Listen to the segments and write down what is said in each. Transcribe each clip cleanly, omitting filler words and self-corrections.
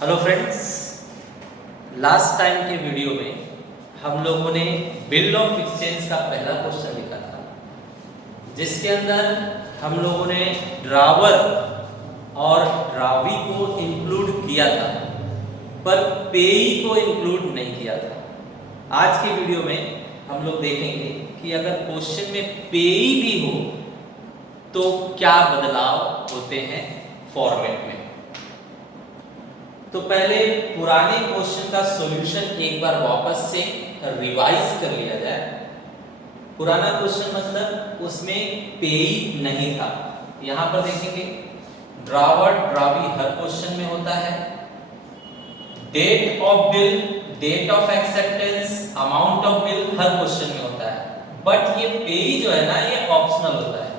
Hello friends, last time के video में हम लोगों ने बिल ऑफ एक्सचेंज का पहला क्वेश्चन लिखा था, जिसके अंदर हम लोगों ने ड्रावर और ड्रावी को इंक्लूड किया था, पर पेई को इंक्लूड नहीं किया था। आज के वीडियो में हम लोग देखेंगे कि अगर क्वेश्चन में पेई भी हो तो क्या बदलाव होते हैं फॉर्मेट में। तो पहले पुराने क्वेश्चन का सॉल्यूशन एक बार वापस से रिवाइज कर लिया जाए। पुराना क्वेश्चन मतलब उसमें पेई नहीं था। यहां पर देखेंगे ड्रावर ड्रावी हर क्वेश्चन में होता है। Date of bill, date of acceptance, amount of bill हर क्वेश्चन में होता है। बट ये पेई जो है ना, ये ऑप्शनल होता है।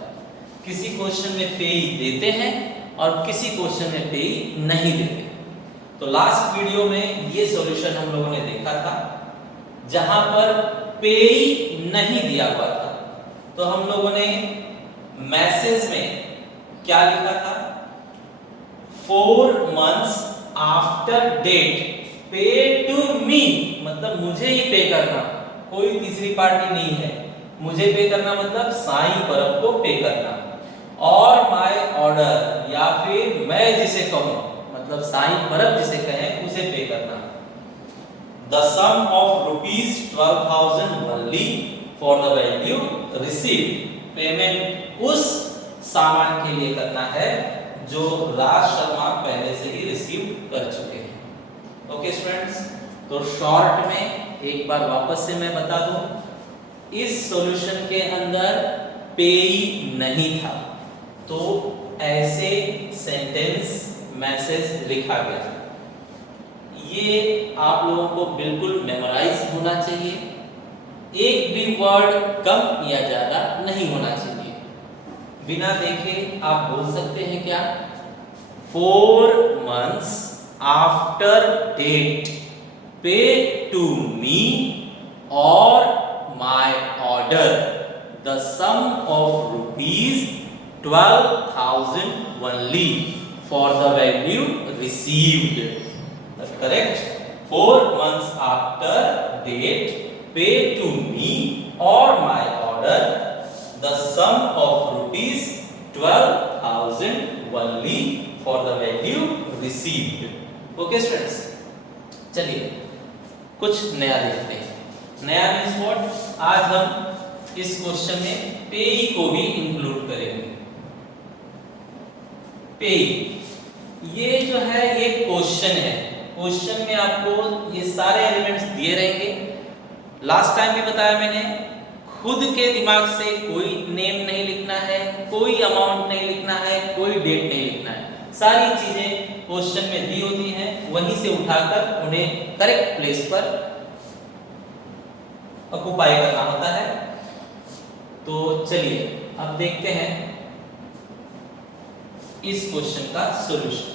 किसी क्वेश्चन में पेई देते हैं और किसी क्वेश्चन में पेई नहीं देते। तो लास्ट वीडियो में ये सॉल्यूशन हम लोगों ने देखा था, जहां पर पेई नहीं दिया हुआ था। तो हम लोगों ने मैसेज में क्या लिखा था? 4 months after date pay to मी, मतलब मुझे ही पे करना, कोई तीसरी पार्टी नहीं है। मुझे पे करना मतलब साईं परब को पे करना। और माय ऑर्डर, या फिर मैं जिसे कहूं, मतलब साईं परब जिसे कहें उसे पे करना। The sum of ₹12,000 only for the value received, payment उस सामान के लिए करना है जो राज शर्मा पहले से ही रिसीव कर चुके हैं। ओके स्टूडेंट्स, तो शॉर्ट में एक बार वापस से मैं बता दूं, इस सॉल्यूशन के अंदर पेई नहीं था, तो ऐसे सेंटेंस मैसेज लिखा गया। ये आप लोगों को बिल्कुल मेमोराइज होना चाहिए। एक भी वर्ड कम या ज्यादा नहीं होना चाहिए। बिना देखे आप बोल सकते हैं क्या? 4 months after date pay to me और my order the sum of ₹12,000 only for the value received. That's correct. 4 months after date, pay to me or my order the sum of ₹12,000 only for the value received. Okay students, चलिए कुछ नया देखते हैं। नया means what? आज हम इस question में पेई को भी इंक्लूड करेंगे। पेई, ये जो है ये क्वेश्चन है। क्वेश्चन में आपको ये सारे एलिमेंट्स दिए रहेंगे। लास्ट टाइम भी बताया मैंने, खुद के दिमाग से कोई नेम नहीं लिखना है, कोई अमाउंट नहीं लिखना है, कोई डेट नहीं लिखना है। सारी चीजें क्वेश्चन में दी होती हैं, वहीं से उठाकर उन्हें करेक्ट प्लेस पर ऑक्युपाई करना होता है। तो चलिए अब देखते हैं इस क्वेश्चन का सॉल्यूशन।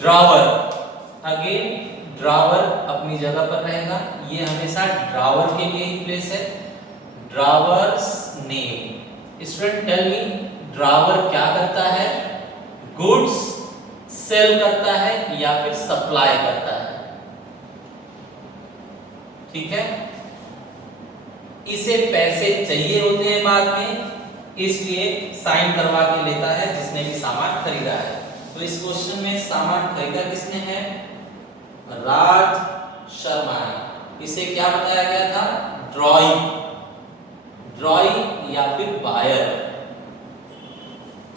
ड्रावर, अगेन ड्रावर अपनी जगह पर रहेगा। ये हमेशा ड्रावर के लिए ही प्लेस है। Drawer's name. Student tell me, drawer क्या करता है? गुड्स सेल करता है या फिर सप्लाई करता है? ठीक है, इसे पैसे चाहिए होते हैं बाद में, इसलिए साइन करवा के लेता है जिसने भी सामान खरीदा है। तो इस क्वेश्चन में सामान खरीदा किसने है? राज शर्मा ने। इसे क्या बताया गया था? ड्रॉई, ड्रॉई या फिर बायर।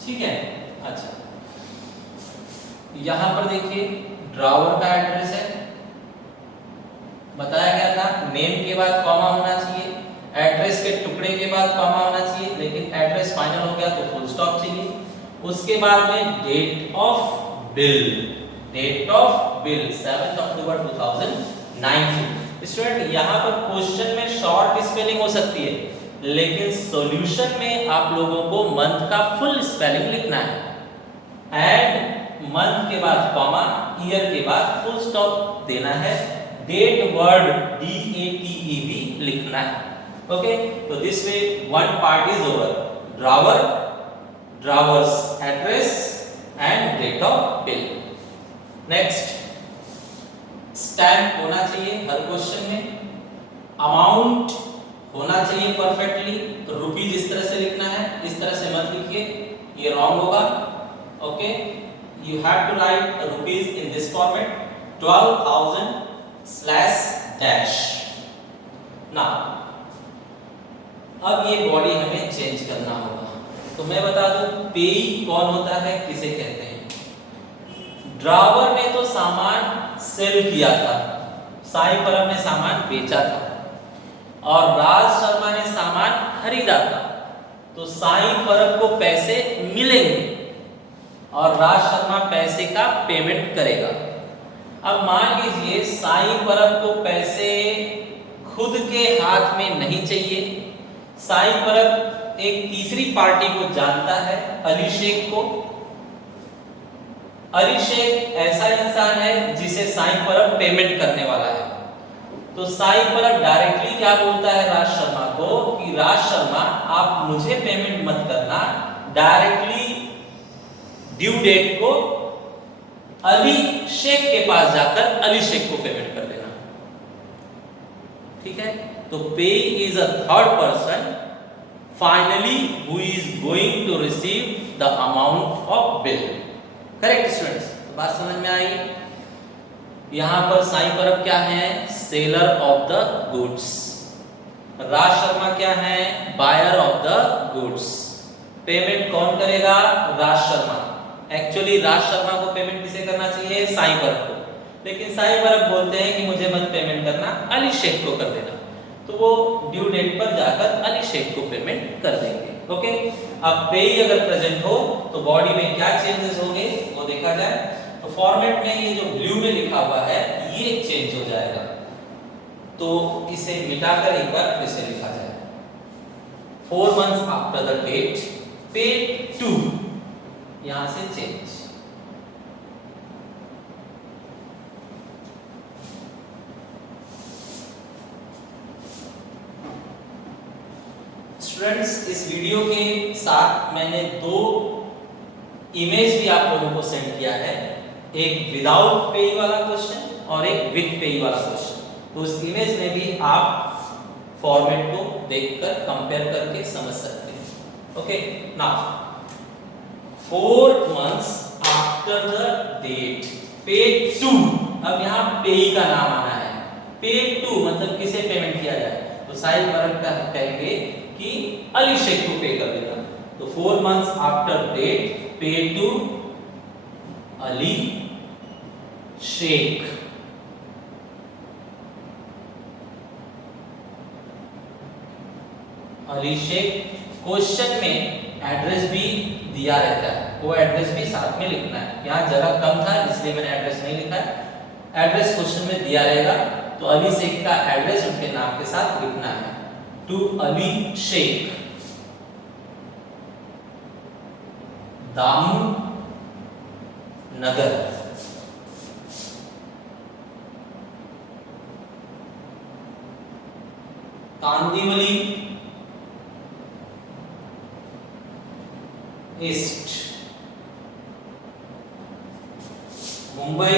ठीक है, अच्छा यहां पर देखिए ड्रावर का एड्रेस है, बताया गया था नेम के बाद कॉमा होना चाहिए, एड्रेस के टुकड़े के बाद कॉमा होना चाहिए, लेकिन एड्रेस फाइनल हो गया तो फुल स्टॉप चाहिए। उसके बाद में date of bill, date of bill 7 October 2019। Student यहाँ पर क्वेश्चन में शॉर्ट स्पेलिंग हो सकती है, लेकिन सॉल्यूशन में आप लोगों को मंथ का फुल स्पेलिंग लिखना है। एंड मंथ के बाद कॉमा, ईयर के बाद फुल स्टॉप देना है। डेट वर्ड DATE भी लिखना है। ओके, तो this way one part is over. Drawer, drawer's address and date of bill. Next, stamp होना चाहिए हर क्वेश्चन में, अमाउंट होना चाहिए परफेक्टली, रुपीज इस तरह से लिखना है, इस तरह से मत लिखिए, ये रॉन्ग होगा। Okay, you have to write rupees in this format, 12,000 slash dash. ना अब ये बॉडी हमें चेंज करना होगा, तो मैं बता दूं पेई कौन होता है, किसे कहते हैं। ड्रावर ने तो सामान सेल किया था, साईं परब ने सामान बेचा था, और राज शर्मा ने सामान खरीदा था, तो साईं परब को पैसे मिलेंगे और राज शर्मा पैसे का पेमेंट करेगा। अब मान लीजिए साईं परब को पैसे खुद के हाथ में नहीं चाहिए, साईं परब एक तीसरी पार्टी को जानता है, अली शेख को। अली शेख ऐसा इंसान है जिसे साईं परब पेमेंट करने वाला है, तो साईं परब डायरेक्टली क्या बोलता है राज शर्मा को कि राज शर्मा आप मुझे पेमेंट मत करना, डायरेक्टली ड्यू डेट को अली शेख के पास जाकर अली शेख को पेमेंट कर देना। ठीक है, तो payee is a third person finally who is going to receive the amount of bill. Correct students, बात समझ में आई। यहां पर साईं परब क्या है, seller of the goods, Raj Sharma क्या है, buyer of the goods. Payment कौन करेगा, राज शर्मा। एक्चुअली राज शर्मा को पेमेंट किसे करना चाहिए, साईं परब को, लेकिन साईं परब बोलते हैं कि मुझे मत पेमेंट करना, अली शेख को कर देना, तो वो ड्यू डेट पर जाकर अली शेख को पेमेंट कर देंगे। ओके, अब पे अगर प्रेजेंट हो तो बॉडी में क्या चेंजेस होंगे वो देखा जाए। तो फॉर्मेट में ये जो ब्लू में लिखा हुआ है ये चेंज हो जाएगा, तो इसे मिटाकर एक बार फिर से लिखा जाए। 4 months after the date paid to, यहां से चेंज। स्टूडेंट्स, इस वीडियो के साथ मैंने 2 इमेज भी आप लोगों को सेंड किया है, एक विदाउट पे वाला क्वेश्चन और एक विद पे वाला क्वेश्चन। तो उस इमेज में भी आप फॉर्मेट को देखकर कंपेयर करके समझ सकते हैं। Okay, now 4 months after the date paid to, अब यहाँ पे का नाम आना है, पेड टू मतलब किसे पेमेंट किया जाए, तो साईं परब का कहेंगे कि अली शेख को पे कर देगा। तो 4 months after date paid to Ali Sheikh. Ali Sheikh, question में एड्रेस भी दिया रहता है, वो एड्रेस भी साथ में लिखना है। यहाँ जगह कम था इसलिए मैंने एड्रेस नहीं लिखा है, एड्रेस क्वेश्चन में दिया रहेगा, तो अली शेख का एड्रेस उनके नाम के साथ लिखना है, to Ali Sheikh, Damu Nagar, Kandivali east, Mumbai,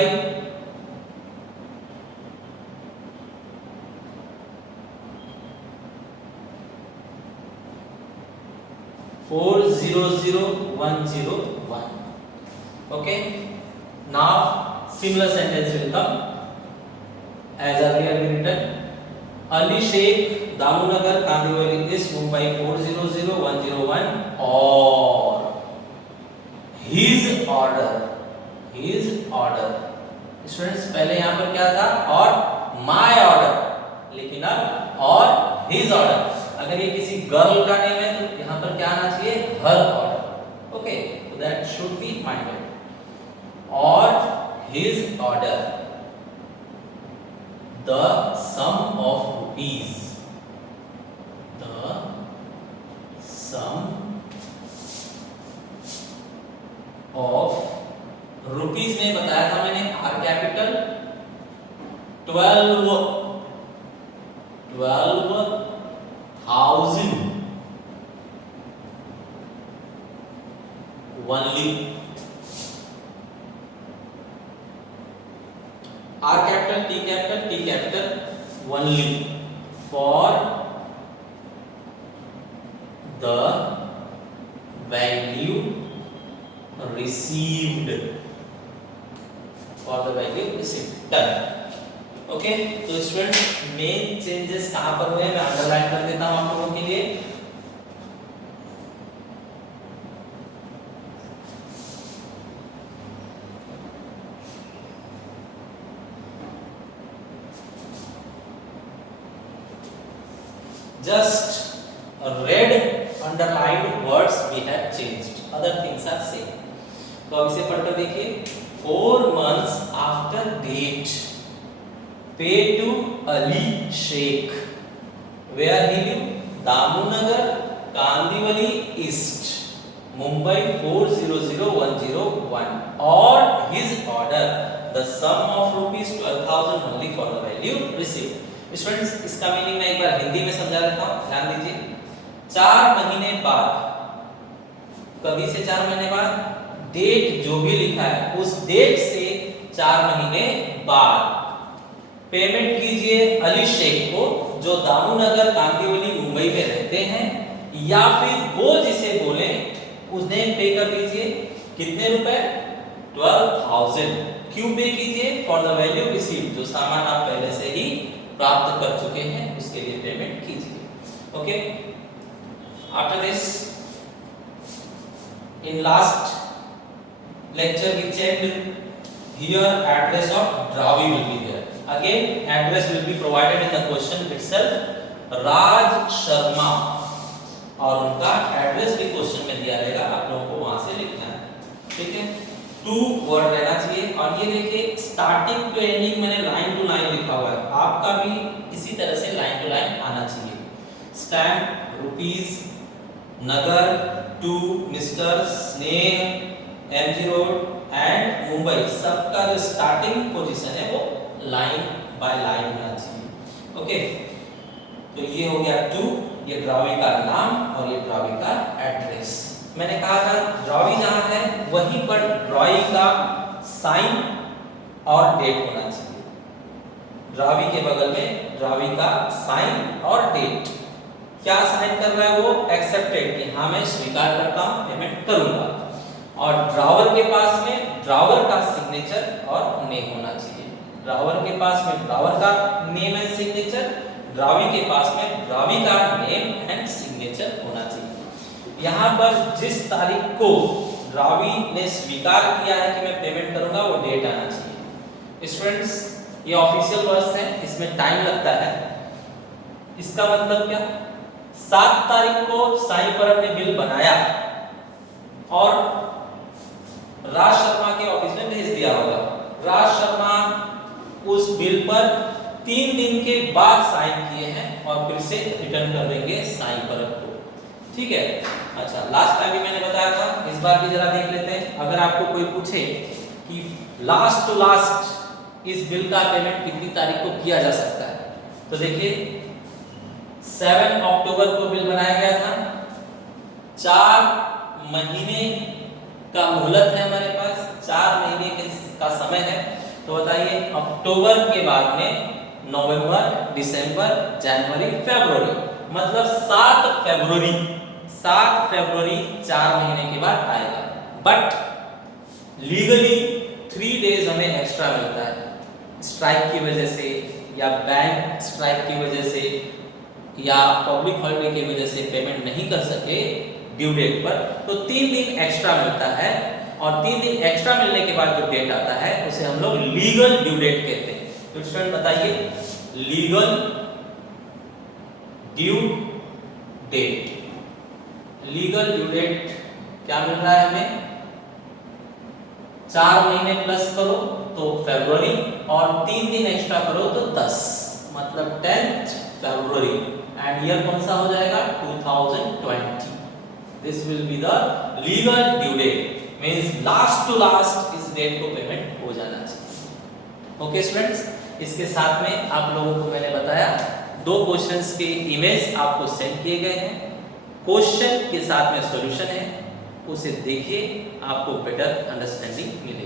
four 00101. Okay, now similar sentence will come as earlier written. Ali Sheikh, Damunagar, Kandivali East, Mumbai 400101, or his order. His order. Students पहले यहाँ पर क्या था, और my order, लेकिन अब और his order. अगर ये किसी गर्ल का नेम है तो यहाँ पर क्या आना चाहिए, her order. Okay, so that should be minded. Or his order. The sum of rupees. The sum of rupees में बताया था मैंने, are capital, 12,000 only. R capital, T capital, T capital only for the value received, for the value received. Done. Okay, तो student main changes कहां पर हुए मैं underline कर देता हूं आप लोगों के लिए। Just red underlined words we have changed, other things are same. तो अब इसे पढ़कर देखिए। 4 months after date, pay to Ali Sheikh, where he live, Damunagar, Kandivali East, Mumbai 400101, or his order, the sum of rupees 12,000 only for the value received. Students इसका meaning मैं एक बार हिंदी में समझा देता हूं, ध्यान दीजिए। 4 महीने बाद, कभी से 4 महीने बाद, डेट जो भी लिखा है उस डेट से 4 महीने बाद पेमेंट कीजिए अली शेख को, जो दामूनगर कांदिवली मुंबई में रहते हैं, या फिर वो जिसे बोले उन्हें पे कर दीजिए। कितने रुपए? 12,000। क्यों पे कीजिए? फॉर द वैल्यू रिसीव्ड, जो सामान आप पहले से ही प्राप्त कर चुके हैं उसके लिए पेमेंट कीजिए। Okay, after this in last lecture we checked here address of drawee will be there, again address will be provided in the question itself, Raj Sharma, और उनका एड्रेस भी क्वेश्चन में दिया रहेगा, आप लोगों को वहां से लिखना है। ठीक है, 2 वर्ड रहना चाहिए। और ये देखिए स्टार्टिंग टू एंडिंग मैंने लाइन टू लाइन लिखा हुआ है, आपका भी इसी तरह से लाइन टू लाइन आना चाहिए। Stamp rupees, Nagar to mister Sneh, MG road and Mumbai, सबका जो स्टार्टिंग पोजीशन है वो लाइन बाय लाइन होना चाहिए। ओके, तो ये हो गया 2, ये ड्रावी का नाम और ये ड्रावी का एड्रेस। मैंने कहा था ड्रावी जहां है वहीं पर ड्राइंग का साइन और डेट होना चाहिए। ड्रावी के बगल में ड्रावी का साइन और डेट। क्या साइन कर रहा है वो? एक्सेप्टेड, कि हाँ मैं स्वीकार करता हूं, पेमेंट करूंगा। और ड्रावर के पास में ड्रावर का सिग्नेचर और नेम होना चाहिए। ड्रावर के पास में ड्रावर का नेम एंड सिग्नेचर, ड्रावी के पास में ड्रावी का नेम एंड सिग्नेचर होना चाहिए। यहाँ पर जिस तारीख को ड्रावी ने स्वीकार किया है कि मैं पेमेंट करूंगा वो डेट आना चाहिए। स्टूडेंट्स ये ऑफिशियल वर्ड्स हैं, इसमें टाइम लगता है। इसका मतलब क्या? 7 तारीख को साईं परब ने बिल बनाया और राज शर्मा के ऑफिस में भेज दिया होगा। राज शर्मा उस बिल पर 3 दिन के बाद साइन किए हैं और फिर से रिटर्न कर देंगे साईं परब को। ठीक है, अच्छा लास्ट टाइम भी मैंने बताया था, इस बार भी जरा देख लेते हैं। अगर आपको कोई पूछे कि लास्ट टू लास्ट इस बिल का पेमेंट कितनी तारीख को किया जा सकता है, तो देखिए 7 अक्टूबर को बिल बनाया गया था, 4 महीने का मोहलत है हमारे पास, 4 महीने का समय है। तो बताइए अक्टूबर के बाद में नवंबर, दिसंबर, जनवरी, फरवरी, मतलब 7 फरवरी 4 महीने के बाद आएगा। बट लीगली 3 डेज हमें एक्स्ट्रा मिलता है, स्ट्राइक की वजह से या बैंक स्ट्राइक की वजह से या पब्लिक हॉलिडे की वजह से पेमेंट नहीं कर सके ड्यू डेट पर, तो 3 दिन एक्स्ट्रा मिलता है। और 3 दिन एक्स्ट्रा मिलने के बाद जो डेट आता है उसे हम लोग लीगल ड्यू डेट कहते हैं। तो स्टूडेंट बताइए legal due date, legal due date क्या मिल रहा है हमें? 4 महीने प्लस करो तो फरवरी और 3 दिन एक्स्ट्रा करो तो 10, मतलब 10th फरवरी। एंड ईयर कौन सा हो जाएगा? 2020। This will be the legal due date, means last to last इस डेट को पेमेंट हो जाना चाहिए। ओके स्टूडेंट्स, इसके साथ में आप लोगों को मैंने बताया 2 क्वेश्चंस के इमेज आपको सेंड किए गए हैं, क्वेश्चन के साथ में सॉल्यूशन है, उसे देखिए, आपको बेटर अंडरस्टैंडिंग मिलेगी।